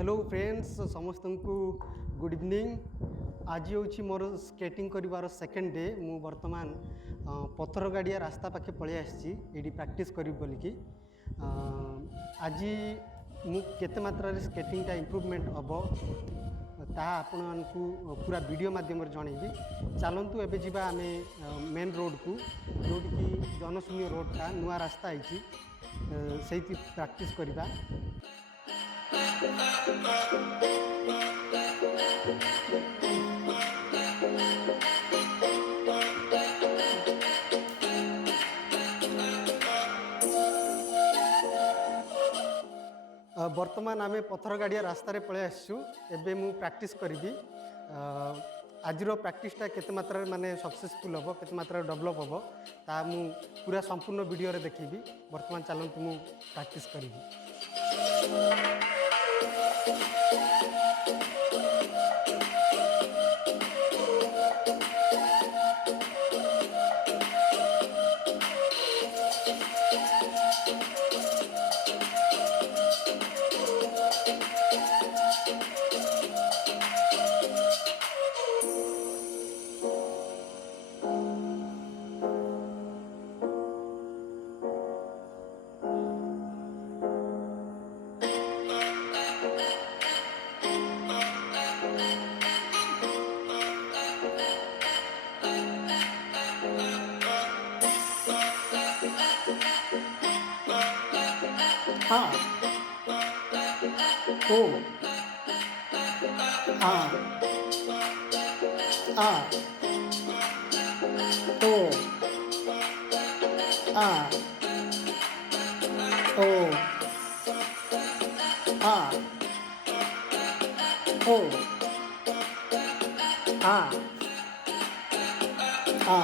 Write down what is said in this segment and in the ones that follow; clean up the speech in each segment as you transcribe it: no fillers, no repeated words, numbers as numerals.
Hello friends समस्त को good evening. आज हूँ मोर स्केटिंग करिवार सेकेंड डे। मु वर्तमान पथर गाड़िया रास्ता पाखे पलि आसी ये प्रैक्टिस करी बोलिकी आज मु केते मात्रा रे स्केटिंग टा इम्प्रूवमेंट हम ताहा आपण मानकु पूरा वीडियो माध्यम जनइबी। चलतु एबे जिबा आमे मेन रोड को जोटी की जनशून्य रोडटा नुआ रास्ता आइछि से प्रैक्टिस करिबा। वर्तमान आमे पथर गाड़िया रास्ता रे पळे आसछु। एबे मु प्रैक्टिस करिबी आजिरो प्रैक्टिसटा केते मात्रा माने सक्सेसफुल हबो, केते मात्रा डेवलप हबो ता मु पूरा संपूर्ण वीडियो रे देखिबी। वर्तमान चलंतु मु प्रैक्टिस करिबी। हाँ ओ हाँ ओ ओ ओ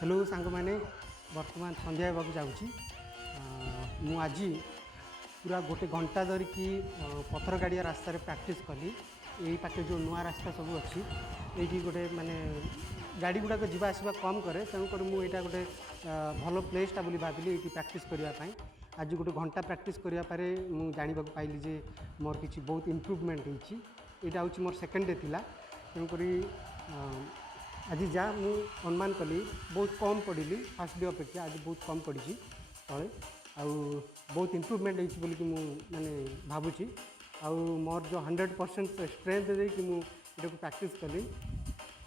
हेलो सांग मैंने बर्तमान संध्या होगा जाऊँगी मु आज पूरा गोटे घंटा धरिकी पथर गाड़िया रास्तार प्रैक्टिस कली यही पाखे जो नुआ रास्ता सब अच्छी ये गोटे माने गाड़ी गुड़ाक जावा आसवा कम करे तेणुक मुझे गोटे भल प्लेसटा बोली भाविली ये प्रैक्टिस करने आज गोटे घंटा प्रैक्टिस करने मुझे जानवा पाइली जे मोर किसी बहुत इम्प्रूवमेंट होती यहाँ हूँ मोर सेकेंड डे थिला तेणुक आज जहाँ मु अनुमान कली बहुत कम पढ़ी फास्ट डे अपेक्षा आज बहुत कम पढ़ी तले आउ बहुत इम्प्रूवमेंट होती बोलिकी माने भावुची आउ मोर जो 100% स्ट्रेंथ देकी मुझे प्रैक्टिस कली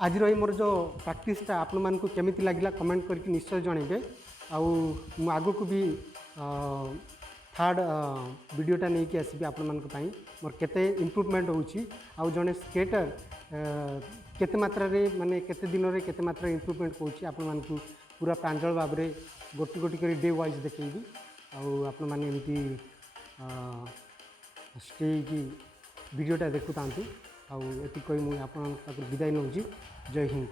आज रही मोर जो प्रैक्टिसटा आपण मानकु केमिति लागिला कमेंट करके निश्चय जनइबे आउ मु आगो को भी थर्ड वीडियोटा नहीं कि आसबि आपण मानक पई मोर केते इम्प्रूवमेंट होउची आउ जने स्केटर केते मात्रा रे माने केते दिन रे केते मात्रा इम्प्रूवमेंट होउची आपण मानकु पूरा प्रांजल भाव रे गोटी गोटी करी डे वाइज देखैबी आउ आपण माने एमती स्टे की वीडियोटा देखु तांतु आउ एति कोई मु आपण विदाय नउची जय हिंद।